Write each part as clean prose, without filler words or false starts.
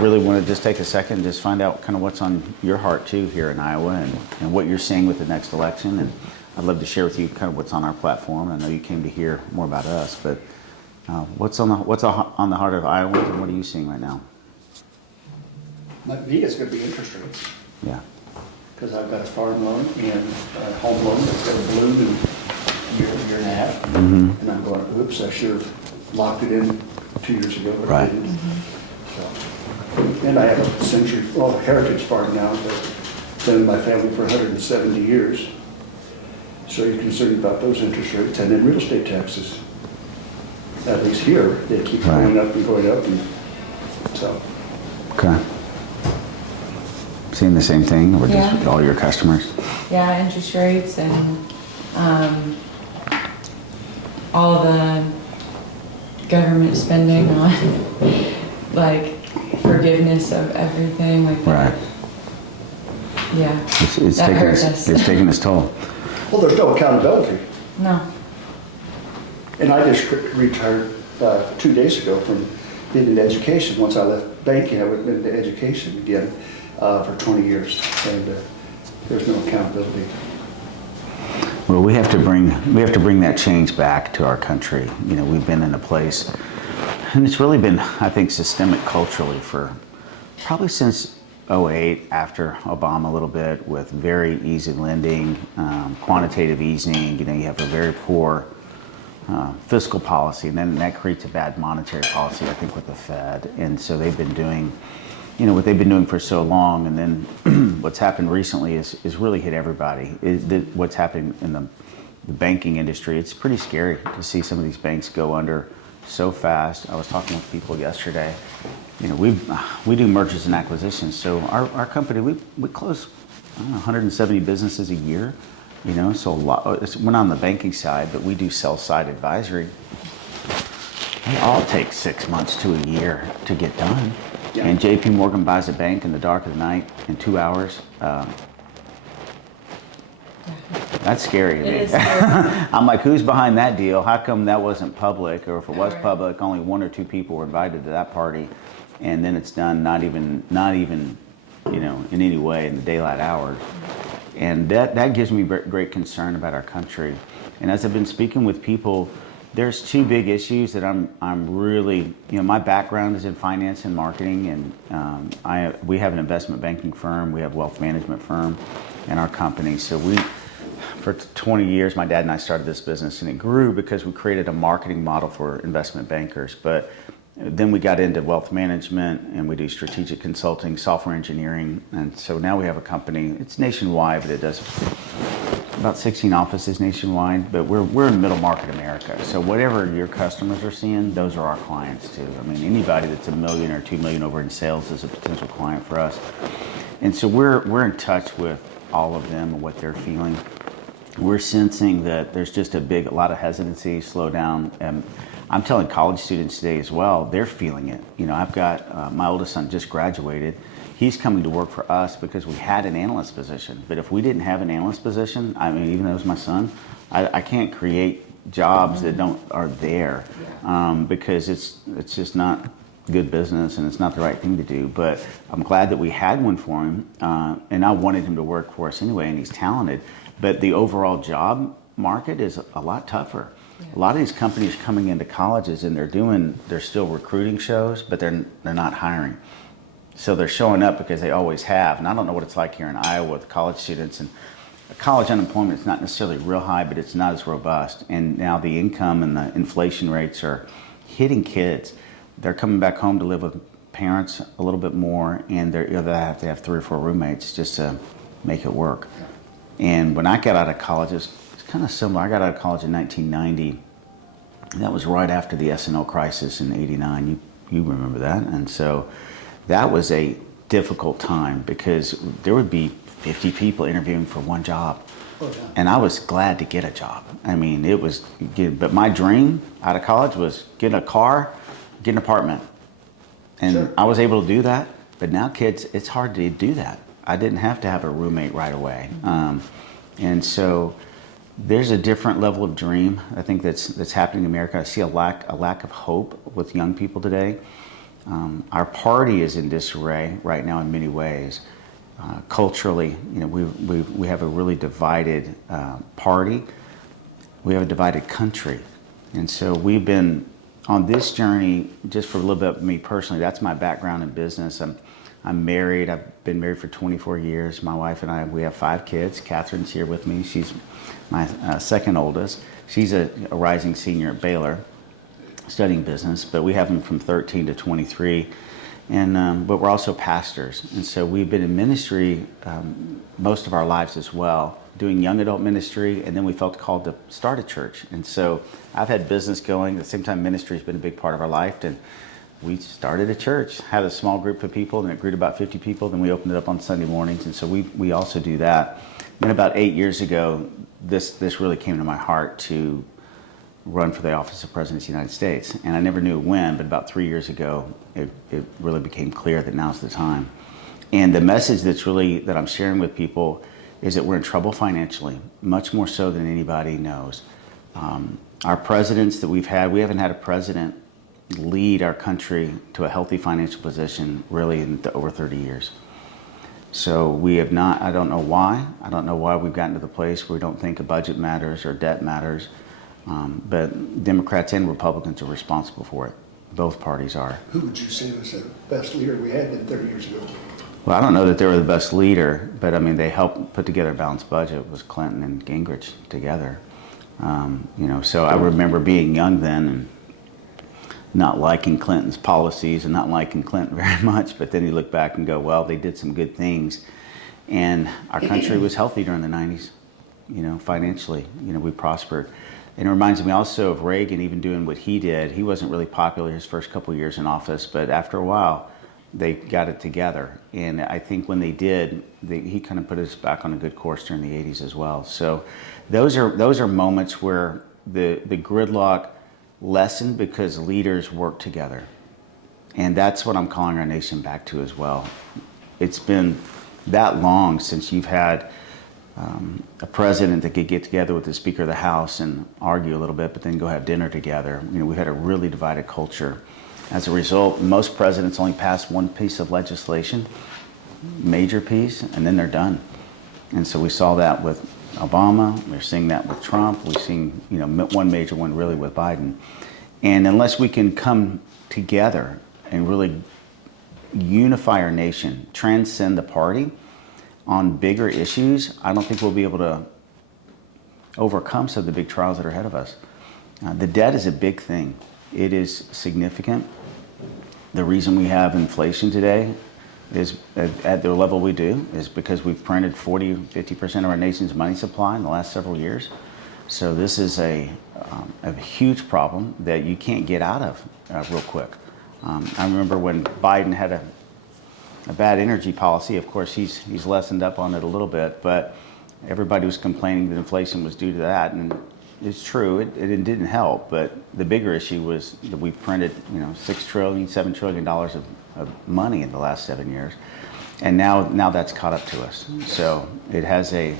Really want to just take a second and just find out kind of what's on your heart too here in Iowa and what you're seeing with the next election. And I'd love to share with you kind of what's on our platform. I know you came to hear more about us, but what's on the heart of Iowans and what are you seeing right now? My biggest is going to be interest rates. Yeah. Because I've got a farm loan and a home loan that's got a balloon in a year and a half. Mm-hmm. And I'm going, oops, I should have locked it in 2 years ago. But right. I didn't. So, and I have a heritage farm now that's been in my family for 170 years. So you're concerned about those interest rates. And then real estate taxes, at least here, they keep going up and going up. And so. Okay. Seeing the same thing with just all your customers? Yeah, interest rates and all the government spending on like forgiveness of everything like that. Right. Yeah, it's that hurts us. It's taking its toll. Well, there's no accountability. No. And I just retired 2 days ago from being in education. Once I left banking, I went into education again for 20 years, and there's no accountability. Well, we have to bring that change back to our country. You know, we've been in a place, and it's really been, I think, systemic culturally for probably since '08, after Obama a little bit, with very easy lending, quantitative easing. You know, you have a very poor fiscal policy, and then that creates a bad monetary policy, I think, with the Fed. And so they've been doing, you know, what they've been doing for so long, and then what's happened recently is really hit everybody. What's happening in the banking industry, it's pretty scary to see some of these banks go under so fast. I was talking with people yesterday. You know, we do mergers and acquisitions, so our company, we close, I don't know, 170 businesses a year. You know, so a lot. We're not on the banking side, but we do sell-side advisory. They all take 6 months to a year to get done. Yeah. And J.P. Morgan buys a bank in the dark of the night in 2 hours. That's scary to me. It is scary. I'm like, who's behind that deal? How come that wasn't public? Or if it was public, only 1 or 2 people were invited to that party, and then it's done not even, you know, in any way in the daylight hours. And that gives me great concern about our country. And as I've been speaking with people, there's 2 big issues that I'm really, you know, my background is in finance and marketing, and we have an investment banking firm, we have a wealth management firm in our company. So for 20 years, my dad and I started this business, and it grew because we created a marketing model for investment bankers. But then we got into wealth management, and we do strategic consulting, software engineering, and so now we have a company. It's nationwide, but it does about 16 offices nationwide, but we're in middle market America. So whatever your customers are seeing, those are our clients too. I mean, anybody that's $1 million or $2 million over in sales is a potential client for us. And so we're in touch with all of them and what they're feeling. We're sensing that there's just a lot of hesitancy, slow down. I'm telling college students today as well, they're feeling it. You know, I've got my oldest son just graduated. He's coming to work for us because we had an analyst position. But if we didn't have an analyst position, I mean, even though it was my son, I can't create jobs that are there because it's just not good business and it's not the right thing to do. But I'm glad that we had one for him, and I wanted him to work for us anyway, and he's talented. But the overall job market is a lot tougher. A lot of these companies coming into colleges, and they're still recruiting shows, but they're not hiring. So they're showing up because they always have. And I don't know what it's like here in Iowa with college students. And college unemployment is not necessarily real high, but it's not as robust. And now the income and the inflation rates are hitting kids. They're coming back home to live with parents a little bit more, and they have to have 3 or 4 roommates just to make it work. And when I got out of college, it's kind of similar. I got out of college in 1990. That was right after the S&L crisis in '89. You remember that? And so that was a difficult time because there would be 50 people interviewing for one job. Oh, yeah. And I was glad to get a job. I mean, it was good. But my dream out of college was get a car, get an apartment. And sure. I was able to do that. But now kids, it's hard to do that. I didn't have to have a roommate right away. And so there's a different level of dream, I think, that's happening in America. I see a lack of hope with young people today. Our party is in disarray right now in many ways. Culturally, we have a really divided party. We have a divided country. And so we've been on this journey, just for a little bit, me personally, that's my background in business. I'm married. I've been married for 24 years. My wife and I, we have 5 kids. Catherine's here with me. She's my second oldest. She's a rising senior at Baylor, studying business, but we have them from 13 to 23. But we're also pastors. And so we've been in ministry most of our lives as well, doing young adult ministry, and then we felt called to start a church. And so I've had business going. At the same time, ministry has been a big part of our life. And we started a church, had a small group of people, and it grew to about 50 people. Then we opened it up on Sunday mornings. And so we also do that. And about 8 years ago, this really came to my heart to run for the office of President of the United States. And I never knew when, but about 3 years ago, it really became clear that now's the time. And the message that I'm sharing with people is that we're in trouble financially, much more so than anybody knows. Our presidents that we've had, we haven't had a president lead our country to a healthy financial position really in over 30 years. So we have not, I don't know why. I don't know why we've gotten to the place where we don't think a budget matters or debt matters. But Democrats and Republicans are responsible for it. Both parties are. Who would you say was the best leader we had than 30 years ago? Well, I don't know that they were the best leader, but I mean, they helped put together a balanced budget. It was Clinton and Gingrich together. So I remember being young then and not liking Clinton's policies and not liking Clinton very much, but then you look back and go, well, they did some good things. And our country was healthy during the 90s, financially, we prospered. And it reminds me also of Reagan, even doing what he did. He wasn't really popular his first couple of years in office, but after a while, they got it together. And I think when they did, he kind of put us back on a good course during the 80s as well. So those are moments where the gridlock lessened because leaders work together. And that's what I'm calling our nation back to as well. It's been that long since you've had a president that could get together with the Speaker of the House and argue a little bit, but then go have dinner together. We've had a really divided culture. As a result, most presidents only pass one piece of legislation, major piece, and then they're done. And so we saw that with Obama. We're seeing that with Trump. We've seen, one major one really with Biden. And unless we can come together and really unify our nation, transcend the party on bigger issues, I don't think we'll be able to overcome some of the big trials that are ahead of us. The debt is a big thing. It is significant. The reason we have inflation today is at the level we do is because we've printed 40-50% of our nation's money supply in the last several years. So this is a huge problem that you can't get out of real quick. I remember when Biden had a bad energy policy. Of course, he's lessened up on it a little bit, but everybody was complaining that inflation was due to that, and it's true. It didn't help, but the bigger issue was that we printed, $6 trillion, $7 trillion of money in the last 7 years, and now that's caught up to us. So it has a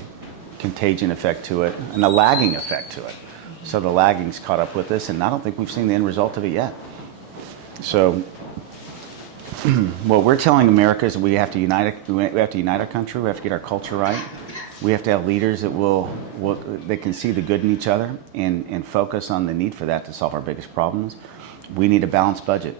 contagion effect to it and a lagging effect to it. So the lagging's caught up with us, and I don't think we've seen the end result of it yet. So what we're telling America is that we have to unite our country. We have to get our culture right. We have to have leaders that can see the good in each other and focus on the need for that to solve our biggest problems. We need a balanced budget.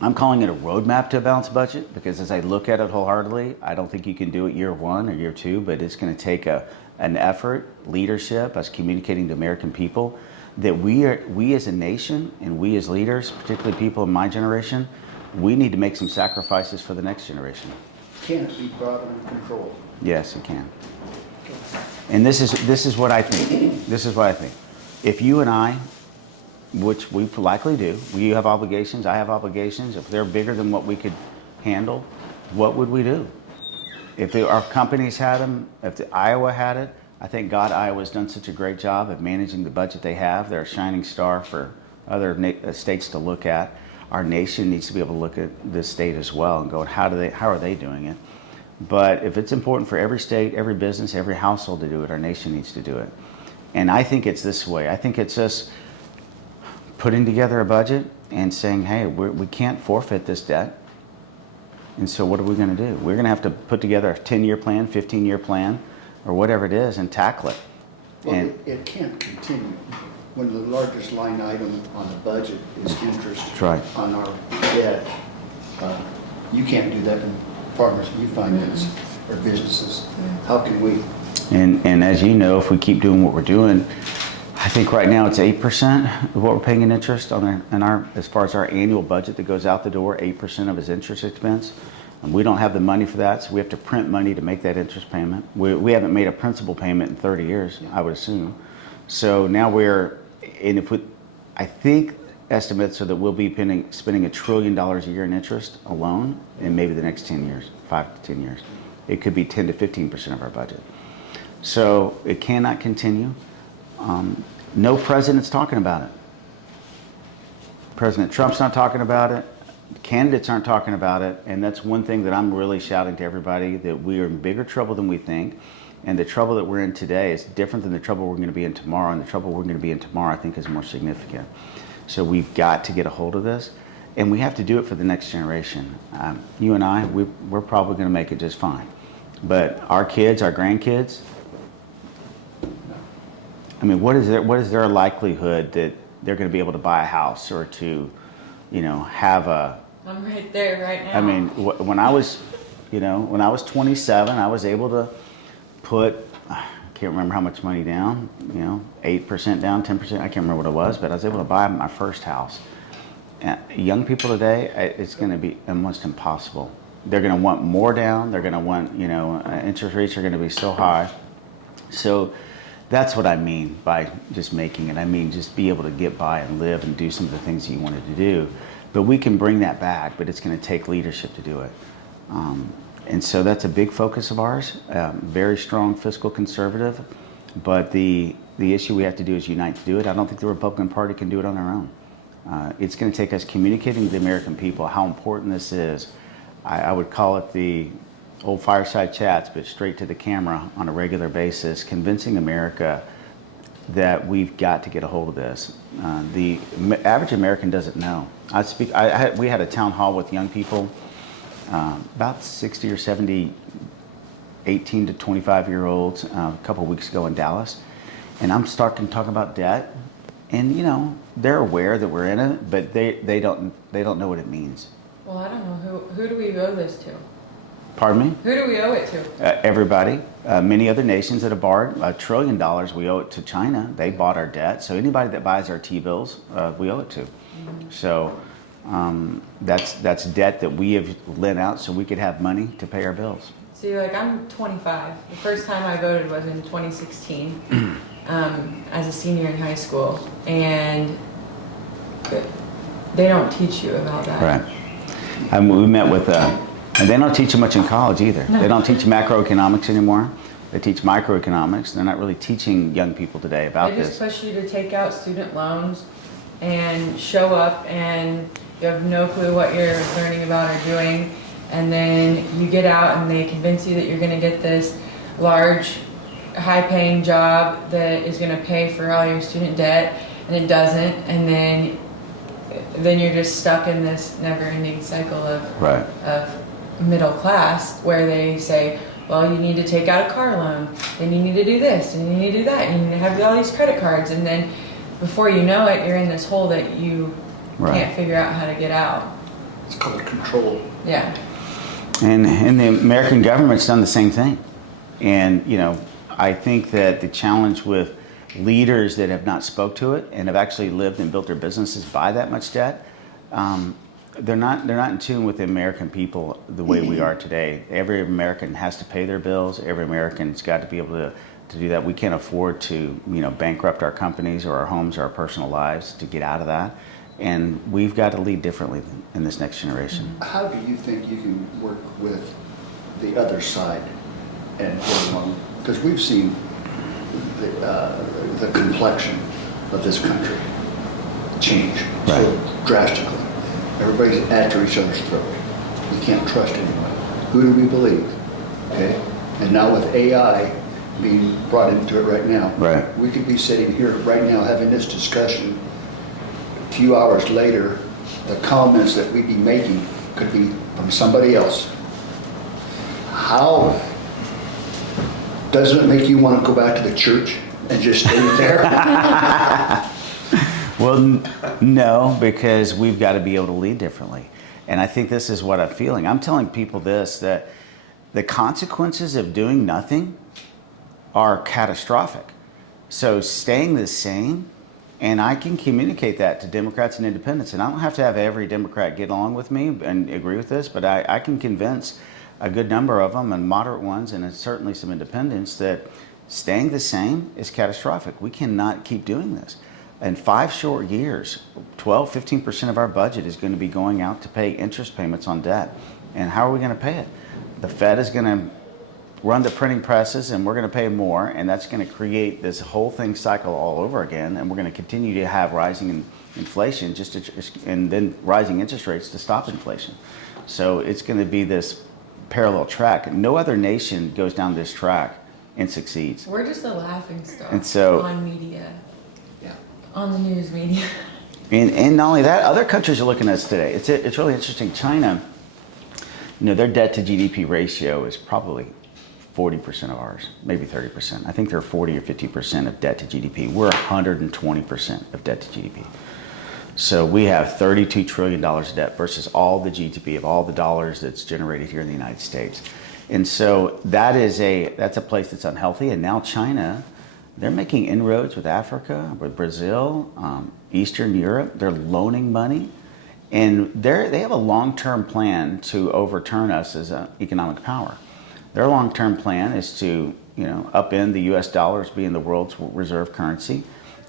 I'm calling it a roadmap to a balanced budget because as I look at it wholeheartedly, I don't think you can do it year 1 or year 2, but it's going to take an effort, leadership, us communicating to American people that we as a nation and we as leaders, particularly people in my generation, we need to make some sacrifices for the next generation. Can it be brought under control? Yes, it can. And this is what I think. This is what I think. If you and I, which we likely do, you have obligations, I have obligations, if they're bigger than what we could handle, what would we do? If our companies had them, if Iowa had it, I thank God Iowa's done such a great job of managing the budget they have. They're a shining star for other states to look at. Our nation needs to be able to look at this state as well and go, how are they doing it? But if it's important for every state, every business, every household to do it, our nation needs to do it. And I think it's this way. I think it's us putting together a budget and saying, hey, we can't forfeit this debt. And so what are we going to do? We're going to have to put together a 10-year plan, 15-year plan, or whatever it is, and tackle it. Well, And it can't continue when the largest line item on the budget is interest That's right. on our debt. You can't do that in farmers, you finance, or businesses. How can we? And as you know, if we keep doing what we're doing, I think right now it's 8% of what we're paying in interest as far as our annual budget that goes out the door, 8% of his interest expense. And we don't have the money for that, so we have to print money to make that interest payment. We haven't made a principal payment in 30 years, I would assume. So now I think estimates are that we'll be spending $1 trillion a year in interest alone in maybe the next 10 years, 5 to 10 years. It could be 10 to 15% of our budget. So it cannot continue. No president's talking about it. President Trump's not talking about it. Candidates aren't talking about it. And that's one thing that I'm really shouting to everybody, that we are in bigger trouble than we think. And the trouble that we're in today is different than the trouble we're going to be in tomorrow. And the trouble we're going to be in tomorrow, I think, is more significant. So we've got to get a hold of this. And we have to do it for the next generation. You and I, we're probably going to make it just fine. But our kids, our grandkids, I mean, what is their likelihood that they're going to be able to buy a house or to, have a... I'm right there right now. I mean, when I was 27, I was able to put, I can't remember how much money down, 8% down, 10%, I can't remember what it was, but I was able to buy my first house. And young people today, it's going to be almost impossible. They're going to want more down. They're going to want, interest rates are going to be so high. So that's what I mean by just making it. I mean, just be able to get by and live and do some of the things that you wanted to do. But we can bring that back, but it's going to take leadership to do it. And so that's a big focus of ours, very strong fiscal conservative. But the issue we have to do is unite to do it. I don't think the Republican Party can do it on their own. It's going to take us communicating to the American people how important this is. I would call it the old fireside chats, but straight to the camera on a regular basis, convincing America that we've got to get a hold of this. The average American doesn't know. We had a town hall with young people, about 60 or 70, 18 to 25-year-olds a couple of weeks ago in Dallas. And I'm starting to talk about debt. And, they're aware that we're in it, but they don't know what it means. Well, I don't know. Who do we owe this to? Pardon me? Who do we owe it to? Everybody. Many other nations that have borrowed $1 trillion, we owe it to China. They bought our debt. So anybody that buys our T-bills, we owe it to. So that's debt that we have lent out so we could have money to pay our bills. See, I'm 25. The first time I voted was in 2016 as a senior in high school. And they don't teach you about that. Right. We met with... And they don't teach you much in college either. No. They don't teach macroeconomics anymore. They teach microeconomics. They're not really teaching young people today about They just this. push you to take out student loans and show up, and you have no clue what you're learning about or doing. And then you get out and they convince you that you're going to get this large, high-paying job that is going to pay for all your student debt, and it doesn't. And then you're just stuck in this never-ending cycle of middle class, where they say, well, you need to take out a car loan, and you need to do this, and you need to do that, and you need to have all these credit cards, and then before you know it, you're in this hole that you can't figure out how to get out. It's called control. Yeah. And the American government's done the same thing. And, I think that the challenge with leaders that have not spoke to it and have actually lived and built their businesses by that much debt, they're not in tune with the American people the way we are today. Every American has to pay their bills. Every American's got to be able to do that. We can't afford to, bankrupt our companies or our homes or our personal lives to get out of that. And we've got to lead differently in this next generation. How do you think you can work with the other side and get along? Because we've seen the complexion of this country change so drastically. Everybody's after each other's throat. You can't trust anyone. Who do we believe? Okay? And now with AI being brought into it right now, we could be sitting here right now having this discussion. A few hours later, the comments that we'd be making could be from somebody else. How doesn't it make you want to go back to the church and just stay there? Well, no, because we've got to be able to lead differently. And I think this is what I'm feeling. I'm telling people this, that the consequences of doing nothing are catastrophic. So staying the same, and I can communicate that to Democrats and independents, and I don't have to have every Democrat get along with me and agree with this, but I can convince a good number of them, and moderate ones, and certainly some independents, that staying the same is catastrophic. We cannot keep doing this. In 5 short years, 15% of our budget is going to be going out to pay interest payments on debt. And how are we going to pay it? The Fed is going to run the printing presses, and we're going to pay more, and that's going to create this whole thing cycle all over again, and we're going to continue to have rising inflation and then rising interest rates to stop inflation. So it's going to be this parallel track. No other nation goes down this track and succeeds. We're just a laughing stock And so- on media, Yeah. on the news media. And not only that, other countries are looking at us today. It's really interesting. China, their debt to GDP ratio is probably 40% of ours, maybe 30%. I think they're 40 or 50% of debt to GDP. We're 120% of debt to GDP. So we have $32 trillion of debt versus all the GDP of all the dollars that's generated here in the United States. And so that's a place that's unhealthy. And now China, they're making inroads with Africa, with Brazil, Eastern Europe. They're loaning money. And they have a long-term plan to overturn us as an economic power. Their long-term plan is to, upend the U.S. dollar as being the world's reserve currency.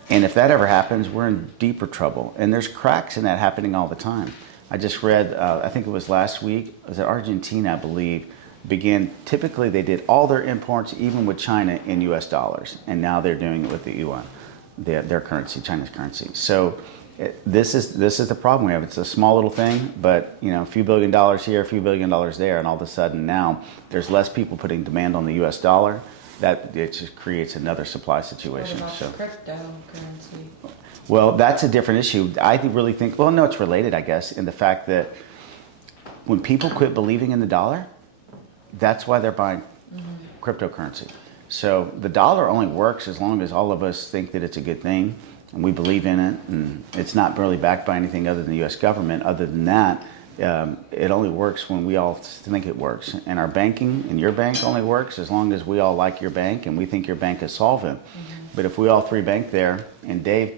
And if that ever happens, we're in deeper trouble. And there's cracks in that happening all the time. I just read, I think it was last week, it was Argentina, I believe, typically they did all their imports, even with China, in U.S. dollars. And now they're doing it with the yuan, their currency, China's currency. So this is the problem we have. It's a small little thing, but a few $1 billion here, a few $1 billion there, and all of a sudden now there's less people putting demand on the U.S. dollar. That it just creates another supply situation. What about the cryptocurrency? Well, that's a different issue. I really think. Well, no, it's related, I guess, in the fact that when people quit believing in the dollar, that's why they're buying cryptocurrency. So the dollar only works as long as all of us think that it's a good thing and we believe in it, and it's not really backed by anything other than the U.S. government. Other than that, it only works when we all think it works. And our banking and your bank only works as long as we all like your bank and we think your bank is solvent. But if we all three bank there and Dave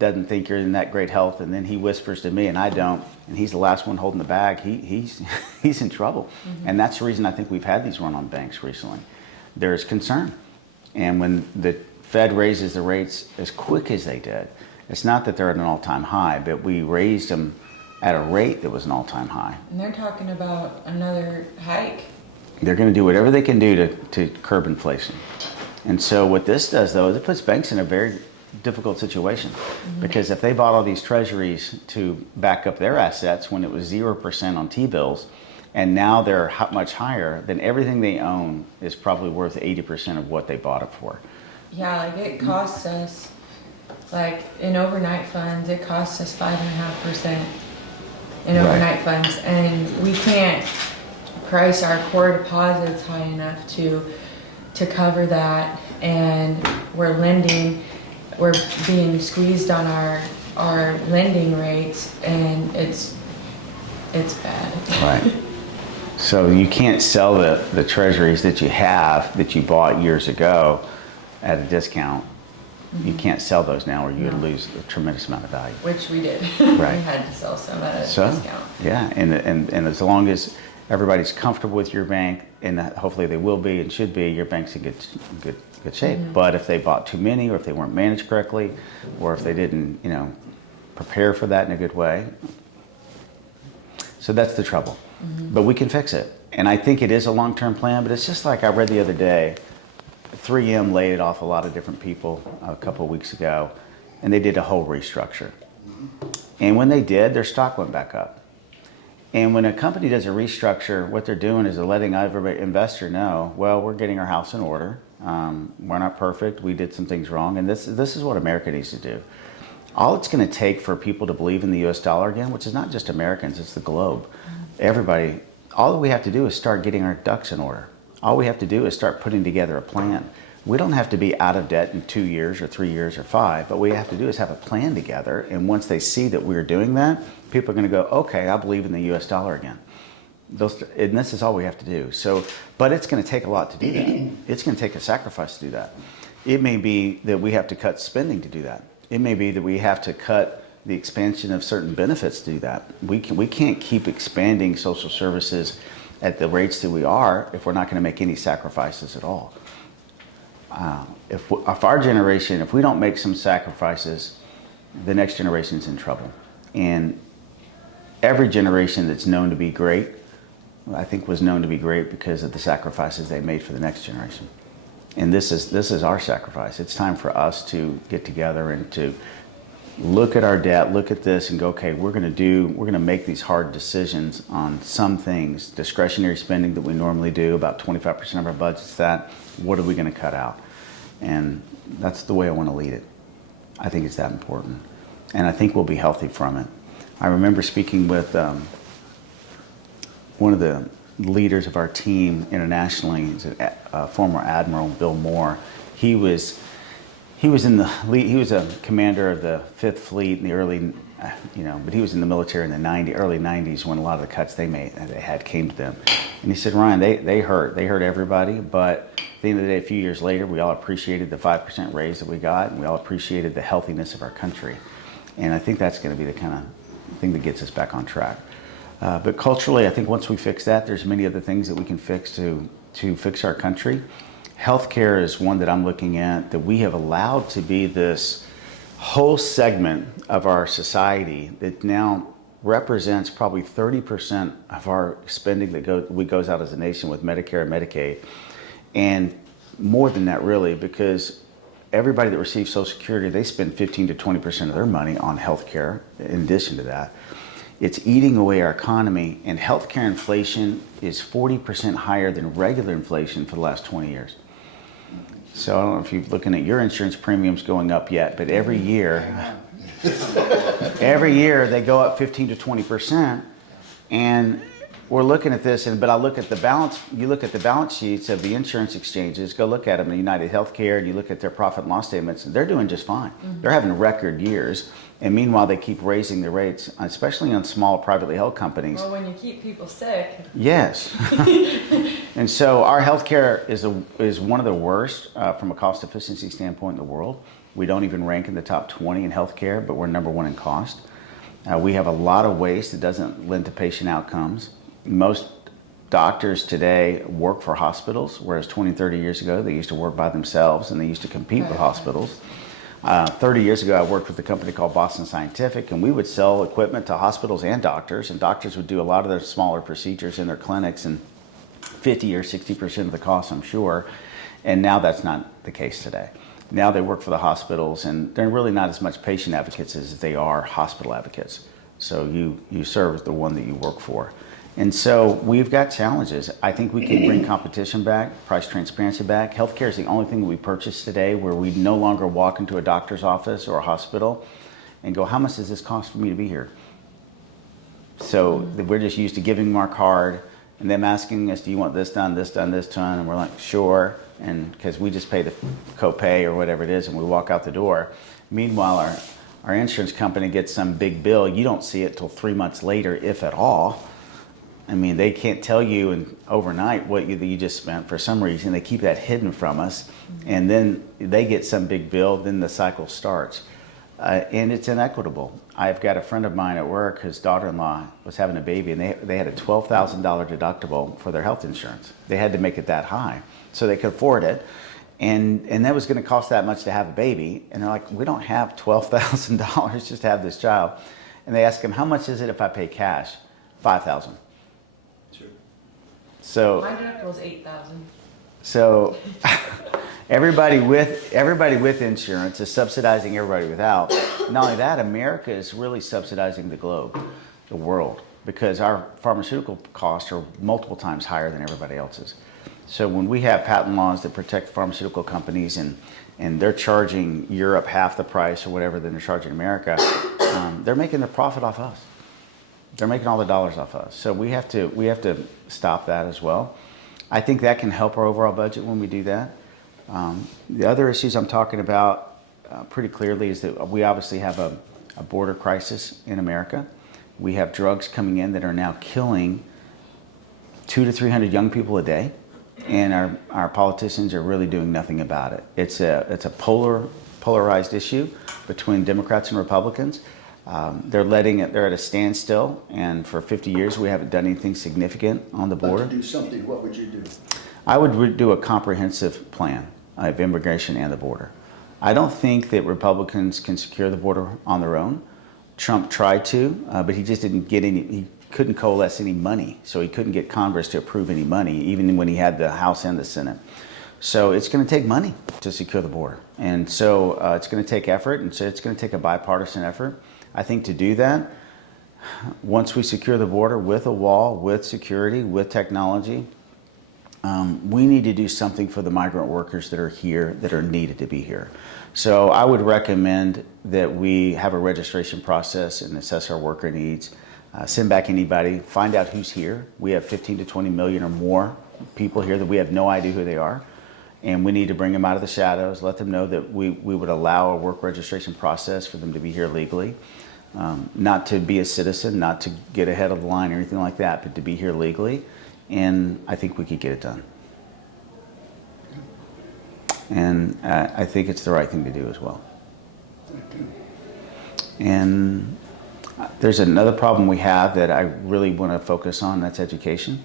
doesn't think you're in that great health, and then he whispers to me and I don't, and he's the last one holding the bag, he's in trouble. And that's the reason I think we've had these run-on banks recently. There's concern. And when the Fed raises the rates as quick as they did, it's not that they're at an all-time high, but we raised them at a rate that was an all-time high. And they're talking about another hike. They're going to do whatever they can do to curb inflation. And so what this does, though, is it puts banks in a very difficult situation. Because if they bought all these treasuries to back up their assets when it was 0% on T-bills, and now they're much higher, then everything they own is probably worth 80% of what they bought it for. Yeah, like it costs us, like in overnight funds, it costs us 5.5% in overnight funds, and we can't price our core deposits high enough to cover that, and we're being squeezed on our lending rates, and it's bad. Right. So you can't sell the treasuries that you bought years ago at a discount. You can't sell those now, or you would lose a tremendous amount of value. Which we did. Right. We had to sell some at a discount. Yeah, and as long as everybody's comfortable with your bank, and hopefully they will be and should be, your bank's in good shape. But if they bought too many, or if they weren't managed correctly, or if they didn't, prepare for that in a good way, so that's the trouble. But we can fix it, and I think it is a long-term plan. But it's just like I read the other day. 3M laid off a lot of different people a couple of weeks ago, and they did a whole restructure. And when they did, their stock went back up. And when a company does a restructure, what they're doing is they're letting every investor know, well, we're getting our house in order. We're not perfect. We did some things wrong. And this is what America needs to do. All it's going to take for people to believe in the US dollar again, which is not just Americans, it's the globe. Everybody, all that we have to do is start getting our ducks in order. All we have to do is start putting together a plan. We don't have to be out of debt in 2 years or 3 years or 5, but what we have to do is have a plan together. And once they see that we're doing that, people are going to go, okay, I believe in the US dollar again. And this is all we have to do. So, but it's going to take a lot to do that. It's going to take a sacrifice to do that. It may be that we have to cut spending to do that. It may be that we have to cut the expansion of certain benefits to do that. We can't keep expanding social services at the rates that we are if we're not going to make any sacrifices at all. If our generation, if we don't make some sacrifices, the next generation's in trouble. And every generation that's known to be great, I think was known to be great because of the sacrifices they made for the next generation. And this is our sacrifice. It's time for us to get together and to look at our debt, look at this and go, okay, we're going to make these hard decisions on some things, discretionary spending that we normally do, about 25% of our budget's that. What are we going to cut out? And that's the way I want to lead it. I think it's that important. And I think we'll be healthy from it. I remember speaking with one of the leaders of our team internationally, he's a former Admiral, Bill Moore. He was a commander of the 5th Fleet in the early, but he was in the military in the early 90s when a lot of the cuts they had came to them. And he said, Ryan, they hurt everybody, but at the end of the day, a few years later, we all appreciated the 5% raise that we got, and we all appreciated the healthiness of our country. And I think that's going to be the kind of thing that gets us back on track. But culturally, I think once we fix that, there's many other things that we can fix to fix our country. Healthcare is one that I'm looking at that we have allowed to be this whole segment of our society that now represents probably 30% of our spending that goes out as a nation with Medicare and Medicaid. And more than that, really, because everybody that receives Social Security, they spend 15 to 20% of their money on healthcare in addition to that. It's eating away our economy, and healthcare inflation is 40% higher than regular inflation for the last 20 years. So I don't know if you're looking at your insurance premiums going up yet, but every year they go up 15 to 20%. And we're looking at this, but I look at the balance, you look at the balance sheets of the insurance exchanges, go look at them, United Healthcare, and you look at their profit and loss statements, and they're doing just fine. Mm-hmm. They're having record years. And meanwhile, they keep raising the rates, especially on small privately held companies. Well, when you keep people sick. Yes. And so our healthcare is one of the worst from a cost efficiency standpoint in the world. We don't even rank in the top 20 in healthcare, but we're number 1 in cost. We have a lot of waste that doesn't lend to patient outcomes. Most doctors today work for hospitals, whereas 20, 30 years ago, they used to work by themselves and they used to compete with hospitals. 30 years ago, I worked with a company called Boston Scientific, and we would sell equipment to hospitals and doctors would do a lot of their smaller procedures in their clinics, and 50 or 60% of the cost, I'm sure. And now that's not the case today. Now they work for the hospitals, and they're really not as much patient advocates as they are hospital advocates. So you serve the one that you work for. And so we've got challenges. I think we can bring competition back, price transparency back. Healthcare is the only thing that we purchase today where we no longer walk into a doctor's office or a hospital and go, how much does this cost for me to be here? So we're just used to giving them our card and them asking us, do you want this done, this done, this done? And we're like, sure. And because we just pay the copay or whatever it is and we walk out the door. Meanwhile, our insurance company gets some big bill. You don't see it till 3 months later, if at all. I mean, they can't tell you overnight what you just spent for some reason. They keep that hidden from us. And then they get some big bill, then the cycle starts. And it's inequitable. I've got a friend of mine at work, his daughter-in-law was having a baby, and they had a $12,000 deductible for their health insurance. They had to make it that high so they could afford it. And that was going to cost that much to have a baby. And they're like, we don't have $12,000 just to have this child. And they ask him, how much is it if I pay cash? $5,000. So my deductible is $8,000. So everybody with insurance is subsidizing everybody without. Not only that, America is really subsidizing the globe, the world, because our pharmaceutical costs are multiple times higher than everybody else's. So when we have patent laws that protect pharmaceutical companies and they're charging Europe half the price or whatever than they're charging America, they're making their profit off us. They're making all the dollars off us. So we have to stop that as well. I think that can help our overall budget when we do that. The other issues I'm talking about pretty clearly is that we obviously have a border crisis in America. We have drugs coming in that are now killing 200 to 300 young people a day, and our politicians are really doing nothing about it. It's a polarized issue between Democrats and Republicans. They're at a standstill, and for 50 years we haven't done anything significant on the border. But to do something, what would you do? I would do a comprehensive plan of immigration and the border. I don't think that Republicans can secure the border on their own. Trump tried to, but he just didn't get any, he couldn't coalesce any money, so he couldn't get Congress to approve any money, even when he had the House and the Senate. So it's going to take money to secure the border. And so it's going to take effort, and so it's going to take a bipartisan effort. I think to do that, once we secure the border with a wall, with security, with technology, we need to do something for the migrant workers that are here, that are needed to be here. So I would recommend that we have a registration process and assess our worker needs, send back anybody, find out who's here. We have 15 to 20 million or more people here that we have no idea who they are. And we need to bring them out of the shadows, let them know that we would allow a work registration process for them to be here legally. Not to be a citizen, not to get ahead of the line or anything like that, but to be here legally. And I think we could get it done. And I think it's the right thing to do as well. And there's another problem we have that I really want to focus on, that's education.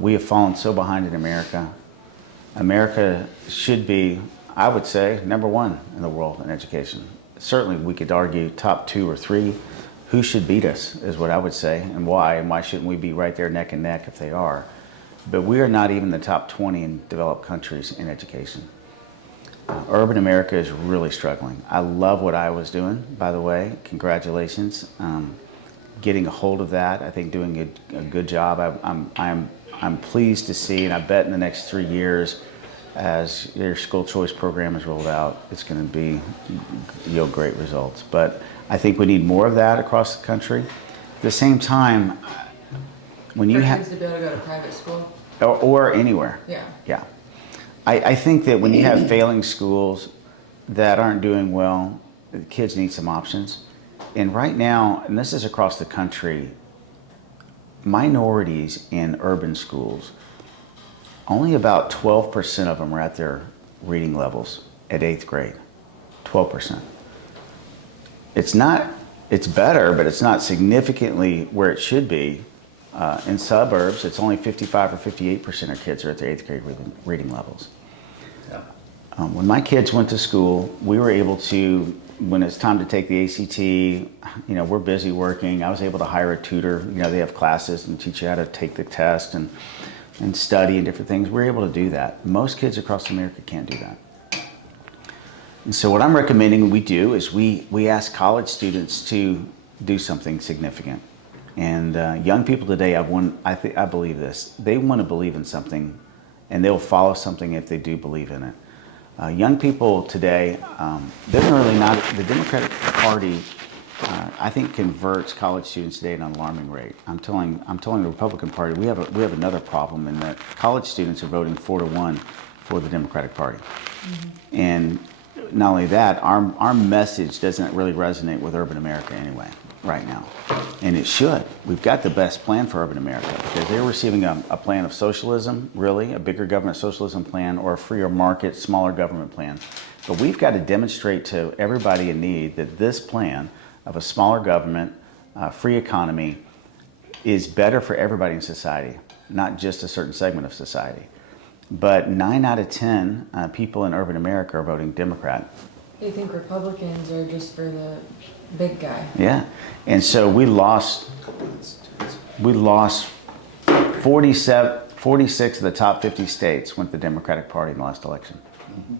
We have fallen so behind in America. America should be, I would say, number one in the world in education. Certainly we could argue top 2 or 3. Who should beat us is what I would say, and why shouldn't we be right there neck and neck if they are. But we are not even the top 20 in developed countries in education. Urban America is really struggling. I love what Iowa's doing, by the way. Congratulations. Getting a hold of that, I think doing a good job. I'm pleased to see, and I bet in the next 3 years, as their school choice program is rolled out, it's going to yield great results. But I think we need more of that across the country. At the same time, when you have kids to be able to go to private school or anywhere, yeah. I think that when you have failing schools that aren't doing well, the kids need some options. And right now, and this is across the country, minorities in urban schools, only about 12% of them are at their reading levels at 8th grade. 12%. It's better, but it's not significantly where it should be. In suburbs, it's only 55 or 58% of kids are at their 8th grade reading levels. Yeah. When my kids went to school, we were able to, when it's time to take the ACT, we're busy working. I was able to hire a tutor. They have classes and teach you how to take the test and study and different things. We're able to do that. Most kids across America can't do that. And so what I'm recommending we do is we ask college students to do something significant. And young people today, I believe this, they want to believe in something, and they'll follow something if they do believe in it. Young people today, they're really not, the Democratic Party, I think, converts college students today at an alarming rate. I'm telling the Republican Party, we have another problem in that college students are voting 4-1 for the Democratic Party. Mm-hmm. And not only that, our message doesn't really resonate with urban America anyway, right now. And it should. We've got the best plan for urban America because they're receiving a plan of socialism, really, a bigger government socialism plan, or a freer market, smaller government plan. But we've got to demonstrate to everybody in need that this plan of a smaller government, free economy, is better for everybody in society, not just a certain segment of society. But 9 out of 10 people in urban America are voting Democrat. They think Republicans are just for the big guy. Yeah, and so we lost 46 of the top 50 states went to the Democratic Party in the last election. Mm-hmm.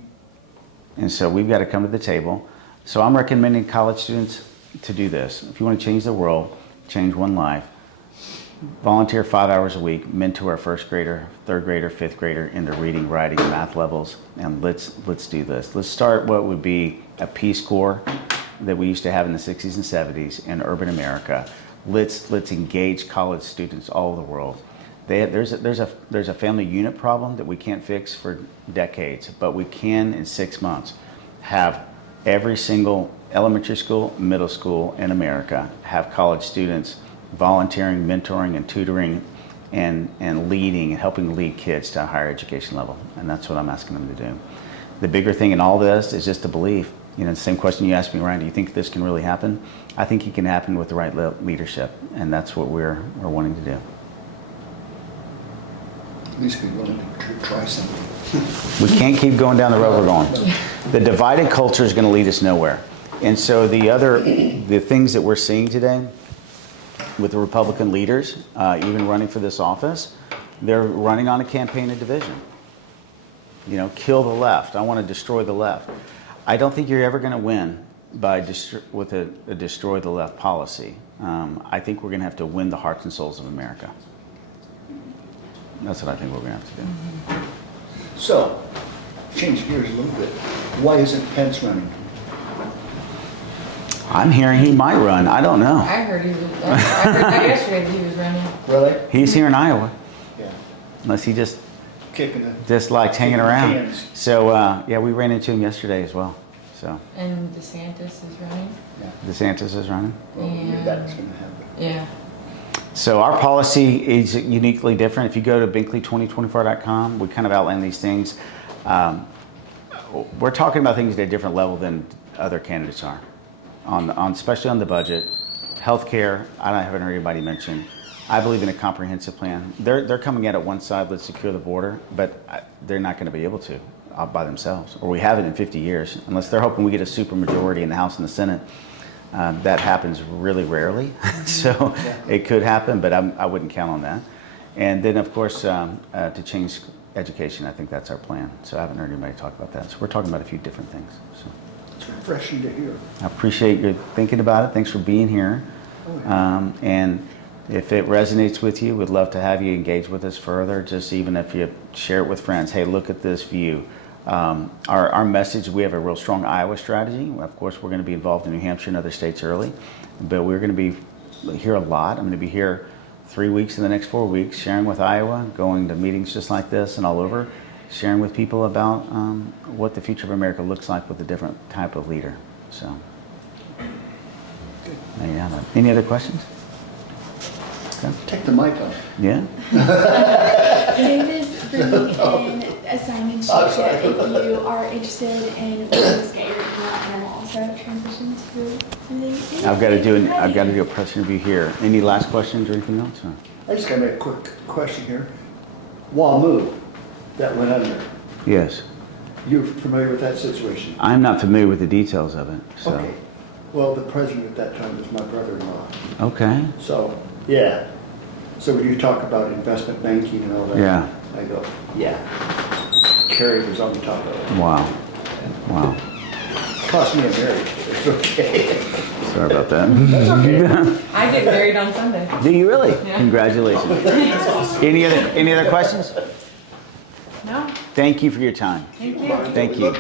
And so we've got to come to the table. So I'm recommending college students to do this. If you want to change the world, change one life, volunteer 5 hours a week, mentor a first grader, third grader, fifth grader in their reading, writing, and math levels, and let's do this. Let's start what would be a Peace Corps that we used to have in the 60s and 70s in urban America. Let's engage college students all over the world. There's a family unit problem that we can't fix for decades, but we can in 6 months have every single elementary school, middle school in America have college students volunteering, mentoring, and tutoring, and leading and helping lead kids to a higher education level. And that's what I'm asking them to do. The bigger thing in all this is just a belief. You know, the same question you asked me, Ryan, do you think this can really happen? I think it can happen with the right leadership, and that's what we're wanting to do. At least be willing to try something. We can't keep going down the road we're going. The divided culture is going to lead us nowhere. And so the things that we're seeing today with the Republican leaders, even running for this office, they're running on a campaign of division. You know, kill the left. I want to destroy the left. I don't think you're ever going to win with a destroy the left policy. I think we're going to have to win the hearts and souls of America. That's what I think we're going to have to do. So, change gears a little bit. Why isn't Pence running? I'm hearing he might run. I don't know. I heard he was, I heard that yesterday that he was running. Really? He's here in Iowa, Yeah. unless he just Kicking it. likes hanging around. Cans. So yeah, we ran into him yesterday as well. So And DeSantis is running. Yeah. DeSantis is running. Well, Yeah. that's going to happen. Yeah. So our policy is uniquely different. If you go to Binkley2024.com, we kind of outline these things. We're talking about things at a different level than other candidates are, especially on the budget, healthcare. I haven't heard anybody mention. I believe in a comprehensive plan. They're coming at it one side, let's secure the border, but they're not going to be able to by themselves, or we haven't in 50 years, unless they're hoping we get a super majority in the House and the Senate. That happens really rarely, so it could happen, but I wouldn't count on that. And then, of course, to change education, I think that's our plan. So I haven't heard anybody talk about that. So we're talking about a few different things. So It's refreshing to hear. I appreciate your thinking about it. Thanks for being here. And if it resonates with you, we'd love to have you engage with us further. Just even if you share it with friends, hey, look at this view. Our message, we have a real strong Iowa strategy. Of course, we're going to be involved in New Hampshire and other states early, but we're going to be here a lot. I'm going to be here 3 weeks in the next 4 weeks, sharing with Iowa, going to meetings just like this and all over, sharing with people about what the future of America looks like with a different type of leader. So, there you have it. Any other questions? Okay. Take the mic off. Yeah? Dave is bringing in a sign-in sheet that if you are interested in please get your email, and I'll also transition to the I've got to do a press interview here. Any last questions or anything else? Or? I just got to make a quick question here. WAMU, that went under. Yes. You're familiar with that situation? I'm not familiar with the details of it. So. Okay. Well, the president at that time was my brother-in-law. Okay. So, yeah. So when you talk about investment banking and all that, Yeah. I go, yeah. Kerry was on the top of it. Wow. Wow. Cost me a marriage, but it's okay. Sorry about that. That's okay. I get married on Sunday. Do you really? Yeah. Congratulations. Any other questions? No? Thank you for your time. Thank you. Thank you.